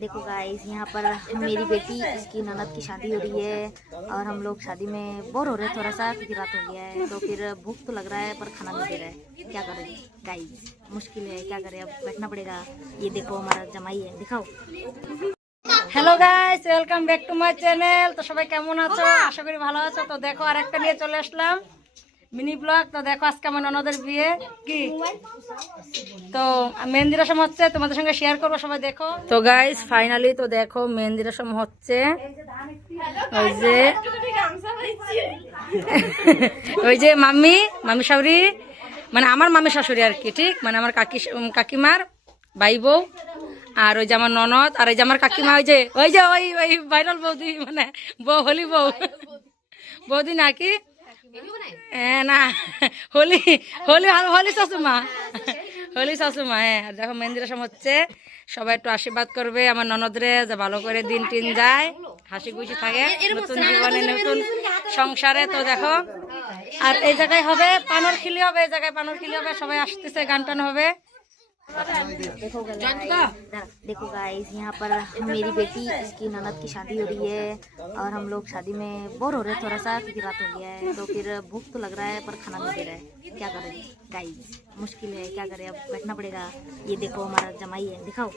देखो गाइस, यहाँ पर मेरी बेटी इसकी ननद की शादी हो रही है और हम लोग शादी में बोर हो रहे हैं थोड़ा सा क्योंकि रात हो गया है। तो फिर भूख तो लग रहा है पर खाना नहीं दे रहा है, क्या करें गाइस, मुश्किल है, क्या करें, अब बैठना पड़ेगा। ये देखो हमारा जमाई है, दिखाओ। Hello guys, welcome back to my channel. তো সবাই কেমন আছো? আশা করি ভালো আছো। তো দেখো আরেকটা নিয়ে চলে আসলাম মিনি ব্লগ। তো দেখো আজকে আমার ননদের বিয়ে কি, তো মেহেন্দি রসম হচ্ছে, তোমাদের সঙ্গে শেয়ার করবো, সবাই দেখো। তো গাইস ফাইনালি তো দেখো মেহেন্দি রসম হচ্ছে। ওই যে ওই যে মামি শাশুড়ি, মানে আমার মামি শাশুড়ি আর কি, ঠিক মানে আমার কাকিমার ভাই বউ, আর ওই যে আমার ননদ, আর ওই যে আমার কাকিমা, ওই যে ওই ভাইরাল বৌদি, মানে হলি বৌদি নাকি, না হলি শাশুমা, হ্যাঁ। আর দেখো মেহেন্দি রসম হচ্ছে, সবাই একটু আশীর্বাদ করবে আমার ননদরে, যে ভালো করে দিন টিন যায়, হাসি খুশি থাকে নতুন জীবনে, নতুন সংসারে। তো দেখো আর এই জায়গায় হবে পানর খিলি হবে, এই জায়গায় পানর খিলি হবে, সবাই আসতেছে, গান টান হবে। देखो गाइस, यहाँ पर मेरी बेटी इसकी ननद की शादी हो रही है और हम लोग शादी में बोर हो रहे हैं थोड़ा सा क्योंकि रात हो गया है। तो फिर भूख तो लग रहा है पर खाना नहीं दे रहा है, क्या करें गाइस, मुश्किल है, क्या करें, अब बैठना पड़ेगा। ये देखो हमारा जमाई है, दिखाओ।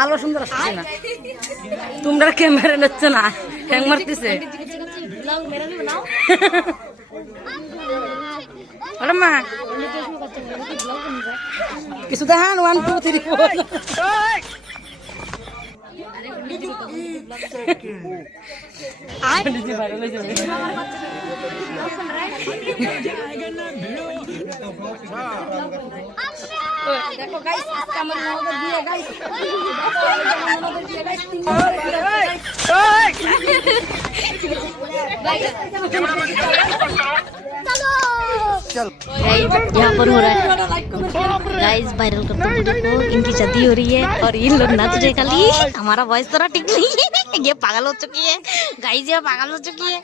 আলো সুন্দর আসছে না, তোমরা ক্যামেরা নিচ্ছ না, হ্যাং মারতেছে। মা কিছু দেখান, 1 2 3 4 দেখো গাইস, আজকে আমার ননদের বিয়ে গাইস। यहाँ पर हो रहा है गाइस, वायरल करते हैं वीडियो को। इनकी शादी हो रही है और इन लोग नाच रहे खाली। हमारा वॉइस थोड़ा ठीक नहीं है, ये पागल हो चुकी है गाइस, ये पागल हो चुकी है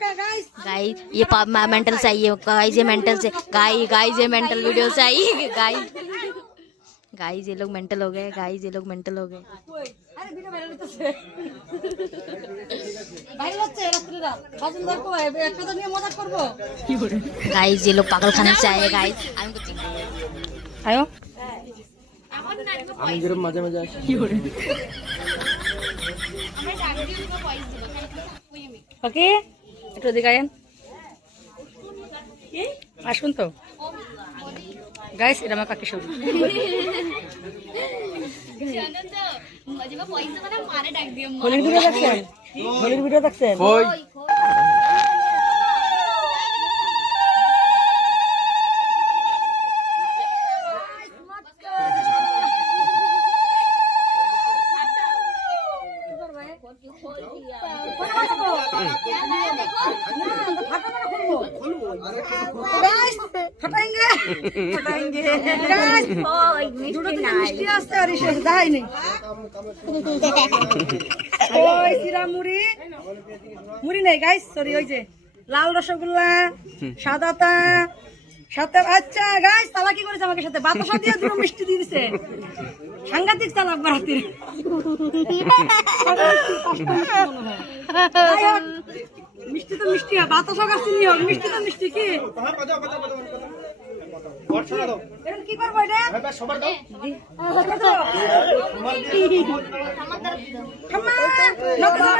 गाइस, ये मेंटल से आई है गाइस, ये मेंटल से गाइस, ये मेंटल वीडियो से आई गाइस, ये लोग मेंटल हो गए गाइस, ये लोग मेंटल हो गए। गाइस ये लोग पागल खाने से आए गाइस। आयो মাঝে মাঝে আসি। ওকে একটু দেখায়েন, আসুন তো গাইস, এটা আমার কাকি সব হোলির ভিডিও দেখছেন, হোলির ভিডিও দেখছেন। মুড়ি নেই গাইস, সরি, ওই যে লাল রসগোল্লা, সাদাটা সাথে। আচ্ছা গাইস, তালা কি করেছে আমাকে সাথে বাতাসা দিয়ে দুটো মিষ্টি দিয়ে দিছে, সাংঘাতিক চালাক বাড়াতে। মিষ্টি তো মিষ্টি, বাতাসা কাছে নিয়ে হোক, মিষ্টি তো মিষ্টি। কি কি করবো এটা?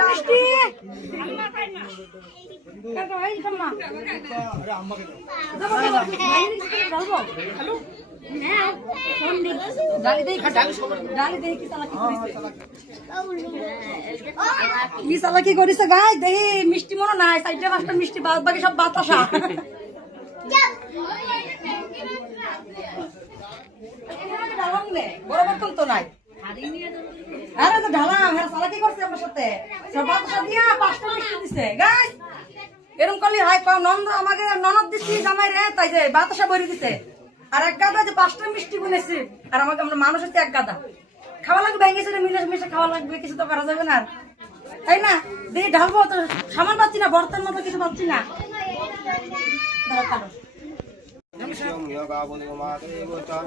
মিষ্টি ডালি দেই কি চালা কি করিস? কি সালা কি করিস গাই দেহি মিষ্টি মনে নাই 4-5টা মিষ্টি বাদ বাকি সব বাতাসা বড় বর্তন তো নাই আরে তো ঢালাম হ্যাঁ সালা কি করছে আমার সাথে সব বাতাসা দিয়া 5টা মিষ্টি দিছে গাই এরকম করলি হয় কও নন্দ আমাকে ননদ দিছি জামাই রে তাই যে বাতাসা ভরি দিছে আর এক গাদা যে 5টা মিষ্টি বনেছি আর আমাকে আমরা মানুষ হচ্ছে এক গাদা খাওয়া লাগবে ভেঙেছে মিলে মিশে খাওয়া লাগবে কিছু তো করা যাবে না তাই না দিয়ে ঢালবো তো সামান পাচ্ছি না বর্তমান মতো কিছু পাচ্ছি না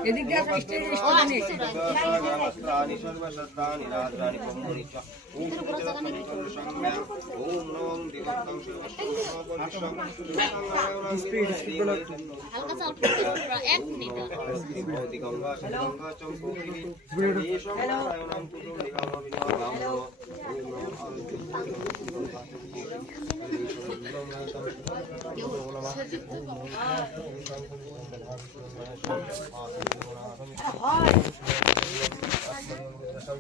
এদিক দিয়ে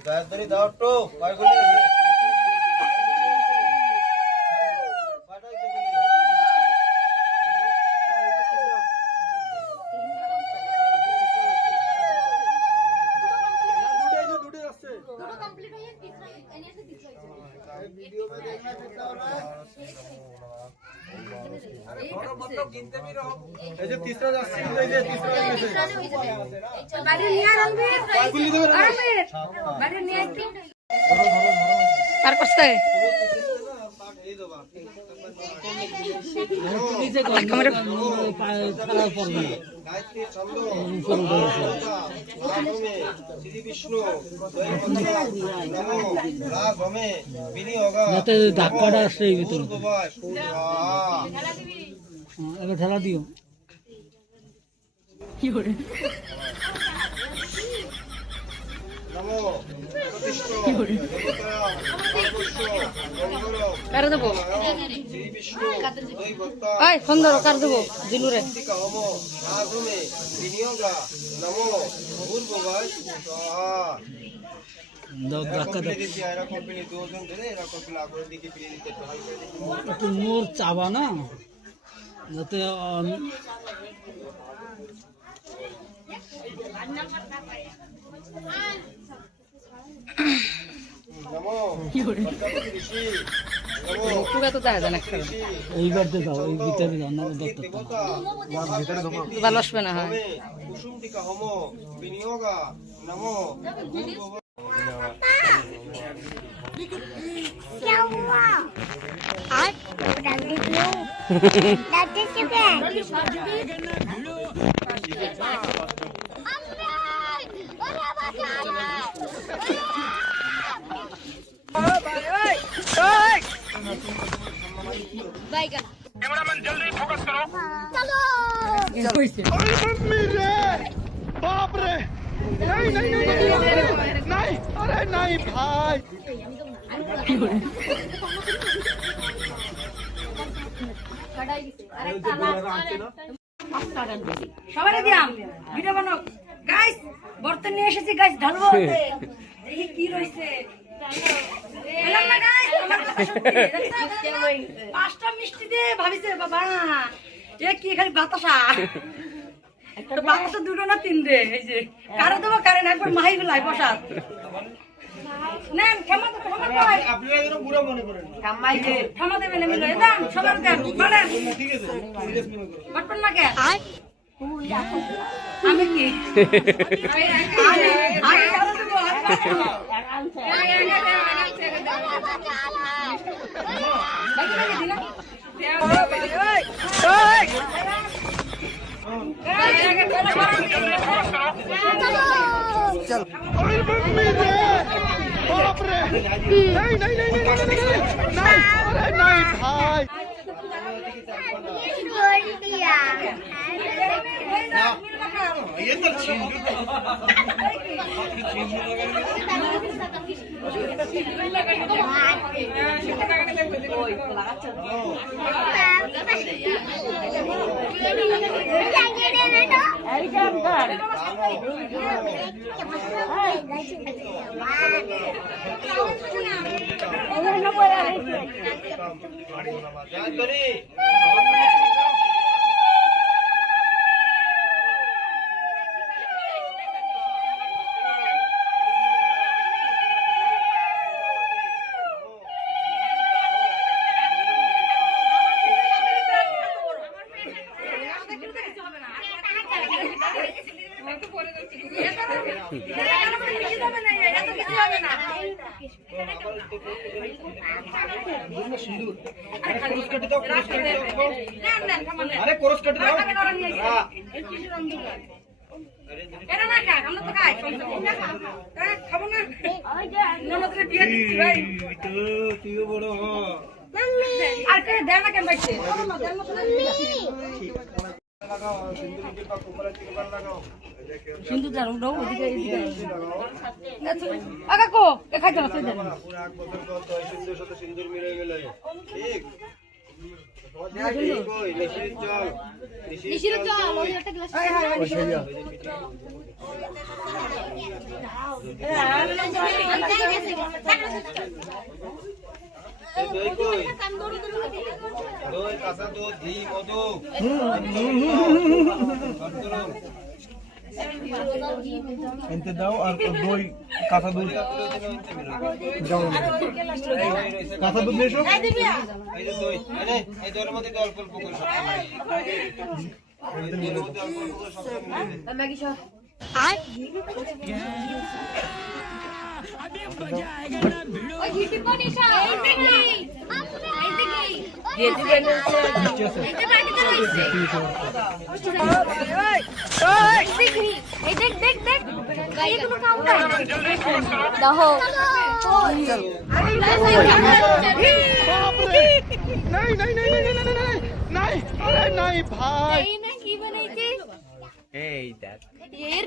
গায়ত্রী দাও তো কয়গুলি এই যে তিসরা যাচ্ছে এই যে তিসরা বাড়ি নিয়ে আনবি বাড়ি নিয়ে আসবি আর কষ্টে এই দেবা গায়ত্রী ছন্দ শ্রী বিষ্ণু রাগমে বিনিয়োগা যাতে ধাক্কাটা আসে এই ভিতরে এবার ঠেলা দিও কি করে নমো কি করে কার দেবো শ্রী বিষ্ণু দৈবতা ওই ফোন ধরো কার দেবো দিলু রে হোম রাগমে বিনিয়োগা নমো ভূর্ভুবঃ স্বাহা ধাক্কা দাও দিছি এরা কোম্পানি দুজন ধরে এরা কোম্পানি আগের দিকে ফিরে দিতে একটু মোর চাবা না যাতে নমো কি করে ঋষি নমো পুরা তো যায় না এইবার দাও এই ভিতরে দাও না দত্ত দেবতা ভালো আসবে না হ্যাঁ কুসুম টিকা হোম বিনিয়োগা নমো ভূর্ভুবঃ সবাই দিয়াম ভিডিও বানাও গাইস বর্তন নিয়ে এসেছি গাইস ঢালবো দেখি কি রইছে বললাম না গাইস আমার কথা সত্যি 5টা মিষ্টি দে ভাবিছে বাবা এ কি খালি বাতাসা তো বাতাসা 2টো না 3 দে এই যে কারো দেবো কারণ একবার মাই ফেলাই বসাত নেন ক্ষমা তো ক্ষমা কই আপনারা যেন বুড়া মনে করেন কামাই দে ক্ষমা দেবেন আমি লই দাম সবার দেন বলেন ঠিক আছে সিরিয়াস মনে করেন বাটন না কে আমি কি আমি কারো দেবো ये तो छीन Hey, আরে কোরস কেটে দাও তুইও বড় হ লাগাও সিন্দুর টিপা কোপরা টিপা লাগাও সিন্ধু জানো দাও ওদিকে এইদিকে কাকু এ খাইতে না তুই জানো পুরো এক বছর পর তো সিন্দুর সাথে সিন্দুর মিলে গেলে ঠিক কই নিশির চল ওই একটা গ্লাস দই কই দই কাঁচা দুধ ঘি মধু এনতে দাও আর দই কাঁচা দুধ যাও কাঁচা দুধ নিয়ে এসো এই যে দই এই দইয়ের মধ্যে অল্প অল্প করে সব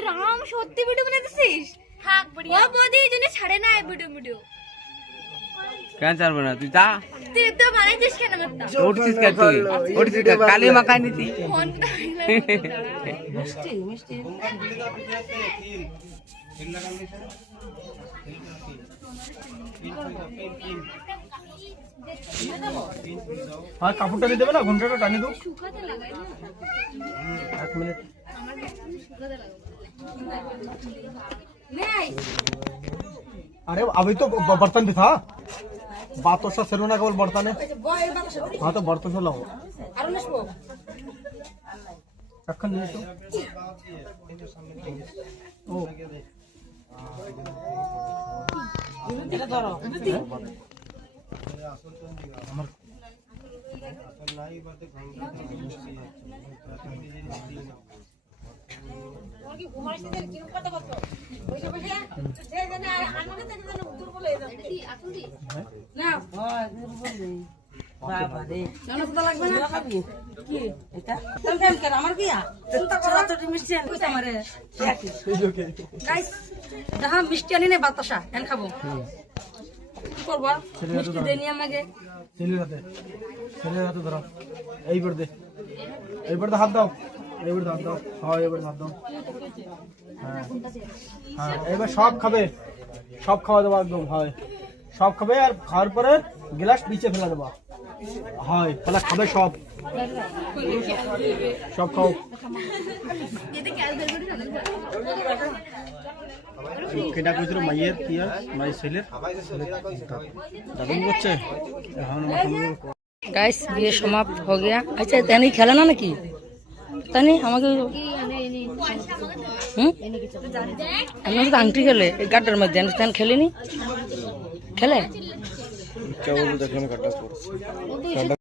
রাম সত্যি ভিডিও বানাইতেছিস ও বদি এই জন্য ছাড়ে না ভিডিও ভিডিও কেন ছাড়বো না তুই তা তুই তো বানাইছিস কেন করতা উঠছিস কে তুই উঠছিস কে কালি মাখাই নিতি ফোন হ্যাঁ কাপড়টা দিয়ে দেবে না ঘন্টাটা টানি দাও শুকাতে লাগাই না 1 মিনিট আমার শুকাতে লাগাই अरे अभी तो बर्तन भी था बात तो सब ना केवल बर्तन है हाँ तो बर्तन से लाओ चक्कन ले तो ओ আমার বিয়া মিষ্টি আনি নেই বাতাসা এন খাবো কি করবো মিষ্টি দেনি আমাকে ছেলে হাতে ধরো এইবার দে হাত দাও এইবার হাত দাও হ্যাঁ এইবার হাত দাও হ্যাঁ হ্যাঁ এবার সব খাওয়া দেবো একদম হয় সব খাবে আর খাওয়ার পরে গ্লাস নিচে ফেলা দেবো হয় তাহলে খাবে সব খাও কেটা কইছিল মাইয়ের কি আর মাই ছেলের দাদুন করছে गाइस ये समाप्त हो गया अच्छा तैनी खेला ना की तैनी আমাকে আমরা তো আংটি খেলে এই গাটার মধ্যে তখন খেলেনি খেলে क्या बोलूं देखने में कट्टा